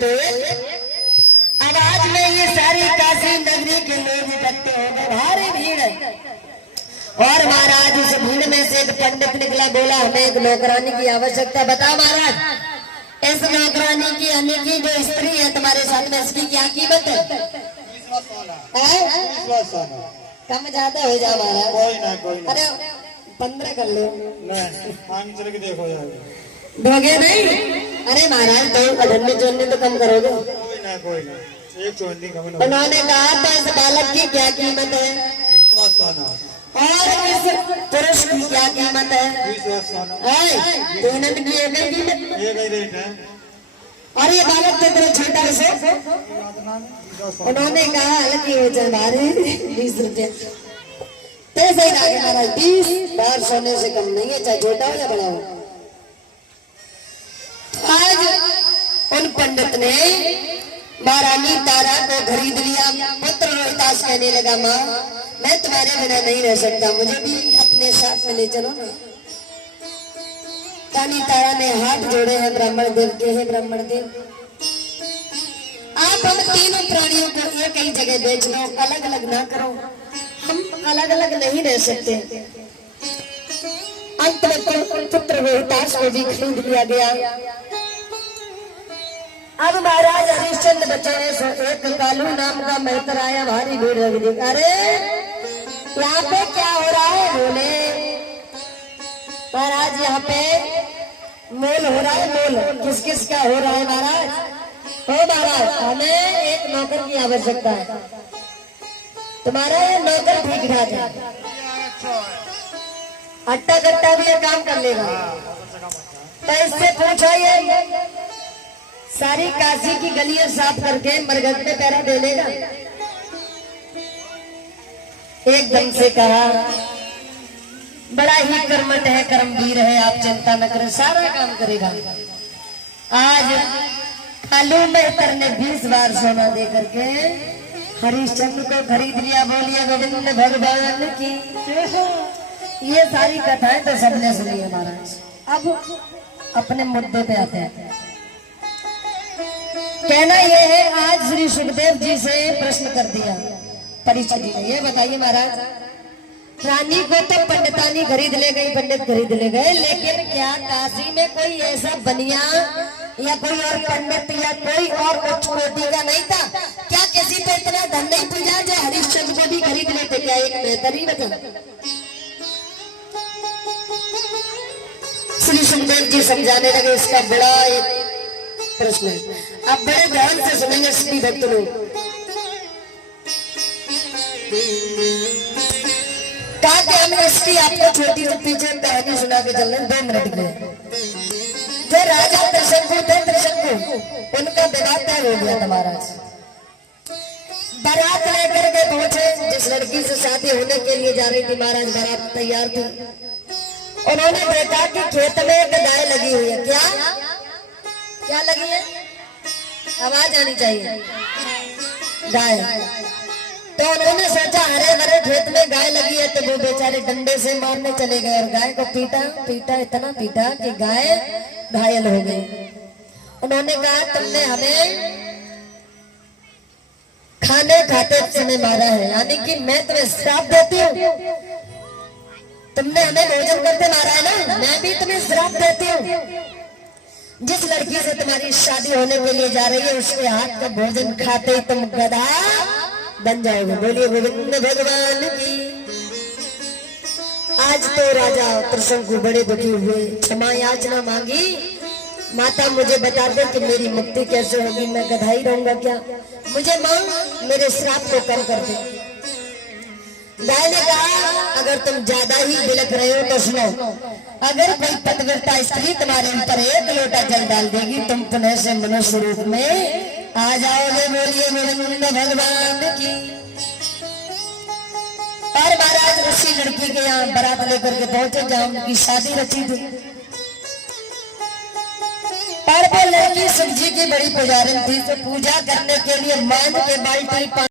तो आवाज में ये सारी काशी नगरी के लोग इकट्ठे हो गए, भारी भीड़ है। और महाराज उस भीड़ में से एक पंडित निकला, बोला हमें एक नौकरानी की आवश्यकता। बताओ महाराज, इस नौकरानी की यानी की जो स्त्री है तुम्हारे साथ में, इसकी क्या कीमत है? कम ज्यादा हो जाए महाराज? कोई ना, कोई ना। अरे 15 कर लो। देखो दोगे नहीं? अरे महाराज तो 58 तो कम करोगे? कोई ना, कोई ना। उन्होंने कहा तो इस बालक की क्या कीमत है और इस पुरुष की क्या कीमत है? दोनों की एक ही कीमत है। और ये बालक तो इतना छोटा से उन्होंने कहा हल्की हो जाए भारी 20 रुपया। तो सही कहा महाराज, 20 बार सोने से कम नहीं है, चाहे छोटा हो या बड़ा हो। आज उन पंडित ने महारानी तारा को खरीद लिया। पुत्र रोहितास कहने लगा, माँ मैं तुम्हारे बिना नहीं रह सकता, मुझे भी अपने साथ में ले चलो ना। रानी तारा ने हाथ जोड़े हैं ब्राह्मण देव के, हैं ब्राह्मण देव आप हम तीनों प्राणियों को एक ही जगह बेच लो, अलग अलग ना करो, हम अलग अलग नहीं रह सकते। अंत में पुत्र रोहितास को भी खरीद लिया गया। अब महाराज हरिश्चंद्र बचाए सो एक कालू नाम का मेहतर आया, भारी भीड़ लग दी। अरे यहाँ पे क्या हो रहा है? बोले महाराज यहाँ पे मोल हो रहा है। मोल किस किस का हो रहा है महाराज? हो महाराज, हमें एक नौकर की आवश्यकता है। तुम्हारा ये नौकर ठीक ठाक है, अट्टा कट्टा भी ये काम कर लेगा। तो इससे पूछो ये सारी काशी की गलियां साफ करके मरघट में पैरा दे लेगा? एकदम से कहा, बड़ा ही कर्मठ है, कर्मवीर है, आप चिंता न करें, सारा काम करेगा। आज कालू मेहतर ने 20 बार सोना दे करके हरिश्चंद्र को खरीद लिया। बोलिए गोविंद भगवान की। ये सारी कथाएं तो सबने सुनी है महाराज। अब अपने मुद्दे पे आते हैं। कहना यह है, आज श्री सुखदेव जी से प्रश्न कर दिया परीक्षा जी ने। ये बताइए महाराज, रानी को तो पंडितानी खरीद ले गई, पंडित खरीद ले गए, लेकिन क्या काशी में कोई ऐसा बनिया या कोई और पंडित या कोई और उच्च कोटि का नहीं था? क्या किसी पे इतना धन नहीं पूजा जो हरिश्चंद्र को भी खरीद लेते? क्या एक बेहतर ही बता? श्री सुखदेव जी समझाने लगे, इसका बड़ा एक प्रश्न है, आप बड़े ध्यान से सुनेंगे श्री भक्त लोग। कहा कि हम इसकी आपको छोटी सी पीछे कहानी सुना के चल रहे 2 मिनट में। जो राजा त्रिशंकु थे, त्रिशंकु उनका विवाह तय हो गया था महाराज। बारात लेकर के पहुंचे, जिस लड़की से शादी होने के लिए जा रही थी महाराज, बारात तैयार थी। उन्होंने देखा कि खेत में एक गाय लगी हुई है। क्या क्या लगी है? आवाज आनी चाहिए। गाय। तो उन्होंने सोचा हरे भरे खेत में गाय लगी है, तो वो बेचारे डंडे से मारने चले गए और गाय को पीटा पीटा, इतना पीटा कि गाय घायल हो गई। उन्होंने कहा, तुमने हमें खाने खाते समय मारा है, यानी कि मैं तुम्हें श्राप देती हूँ। तुमने हमें भोजन करते मारा है ना, मैं भी तुम्हें श्राप देती हूँ। जिस लड़की से तुम्हारी शादी होने के लिए जा रही है, उसके हाथ का भोजन खाते ही तुम गधा बन जाओगे। बोलिए गोविंद भगवान की। आज तो राजा त्रिशंकु बड़े दुखी हुए, क्षमा याचना मांगी, माता मुझे बता दे कि मेरी मुक्ति कैसे होगी, मैं गधा ही रहूंगा क्या? मुझे मां मेरे श्राप को कम कर दे। गाय ने कहा, अगर तुम ज्यादा ही बिलख रहे हो तो सुनो, अगर कोई पतिव्रता स्त्री तुम्हारे ऊपर 1 लोटा जल डाल देगी, तुम पुनः से मनुष्य रूप में आ जाओगे। बोलिए गोविंद भगवान की। और महाराज उसी लड़की के यहाँ बारात लेकर के पहुंचे जहाँ उनकी शादी रची थी। और वो लड़की शिव जी की बड़ी पुजारिन थी, जो पूजा करने के लिए मान के बाल्टी